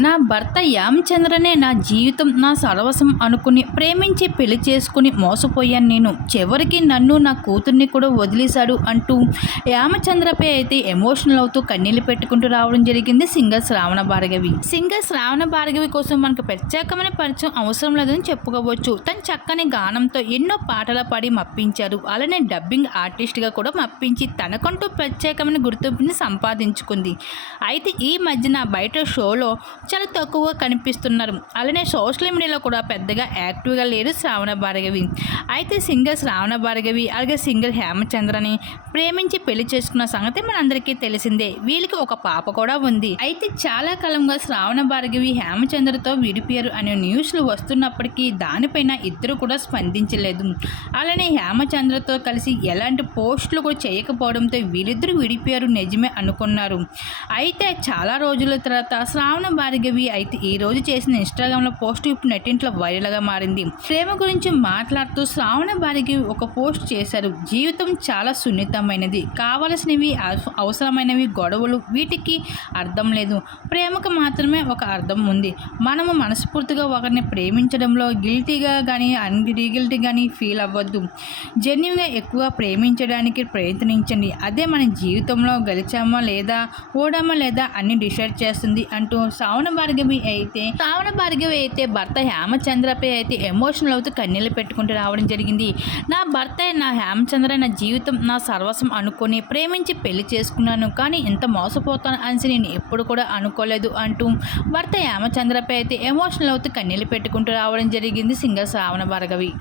నా భర్త యామచంద్రనే నా జీవితం నా సరవసం అనుకుని ప్రేమించి పెళ్ళి చేసుకుని మోసపోయాను నేను. చివరికి నన్ను నా కూతుర్ని కూడా వదిలేశాడు అంటూ యామచంద్రపై అయితే ఎమోషనల్ అవుతూ కన్నీళ్ళు పెట్టుకుంటూ రావడం జరిగింది సింగర్ శ్రావణ భార్గవి. సింగర్ శ్రావణ భార్గవి కోసం మనకు ప్రత్యేకమైన పరిచయం అవసరం లేదని చెప్పుకోవచ్చు. తను చక్కని గానంతో ఎన్నో పాటలు పాడి మప్పించారు. అలానే డబ్బింగ్ ఆర్టిస్ట్గా కూడా మప్పించి తనకంటూ ప్రత్యేకమైన గుర్తింపుని సంపాదించుకుంది. అయితే ఈ మధ్యన బయట షోలో చాలా తక్కువగా కనిపిస్తున్నారు. అలానే సోషల్ మీడియాలో కూడా పెద్దగా యాక్టివ్గా లేరు శ్రావణ భార్గవి. అయితే సింగర్ శ్రావణ భార్గవి అలాగే సింగర్ హేమచంద్రని ప్రేమించి పెళ్ళి చేసుకున్న సంగతి మనందరికీ తెలిసిందే. వీళ్ళకి ఒక పాప కూడా ఉంది. అయితే చాలా కాలంగా శ్రావణ భార్గవి హేమచంద్రతో విడిపోయారు అనే న్యూస్లు వస్తున్నప్పటికీ దానిపైన ఇద్దరు కూడా స్పందించలేదు. అలానే హేమచంద్రతో కలిసి ఎలాంటి పోస్టులు కూడా చేయకపోవడంతో వీళ్ళిద్దరూ విడిపోయారు నిజమే అనుకున్నారు. అయితే చాలా రోజుల తర్వాత శ్రావణ భార్గవి అయితే ఈ రోజు చేసిన ఇన్స్టాగ్రామ్లో పోస్ట్ ఇప్పుడు నెట్టింట్లో వైరల్గా మారింది. ప్రేమ గురించి మాట్లాడుతూ శ్రావణ భార్గవి ఒక పోస్ట్ చేశారు. జీవితం చాలా సున్నితమైనది. కావలసినవి అవసరమైనవి గొడవలు వీటికి అర్థం లేదు. ప్రేమకు మాత్రమే ఒక అర్థం ఉంది. మనము మనస్ఫూర్తిగా ఒకరిని ప్రేమించడంలో గిల్టీగా కానీ అన్గిల్టీ కానీ ఫీల్ అవ్వద్దు. జెన్యున్గా ఎక్కువ ప్రేమించడానికి ప్రయత్నించండి. అదే మన జీవితంలో గెలిచామా లేదా ఓడామా లేదా అన్ని డిసైడ్ చేస్తుంది అంటూ శ్రావణ భార్గవి అయితే శ్రావణ భార్గవి అయితే భర్త హేమచంద్రపై అయితే ఎమోషనల్ అవుతూ కన్నీళ్ళు పెట్టుకుంటూ రావడం జరిగింది. నా భర్త నా హేమచంద్ర నా జీవితం నా సర్వస్వం అనుకొని ప్రేమించి పెళ్ళి చేసుకున్నాను కానీ ఇంత మోసపోతాను అనేసి నేను ఎప్పుడు కూడా అనుకోలేదు అంటూ భర్త హేమచంద్రపై అయితే ఎమోషనల్ అవుతూ కన్నీళ్ళు పెట్టుకుంటూ రావడం జరిగింది సింగర్ శ్రావణ భార్గవి.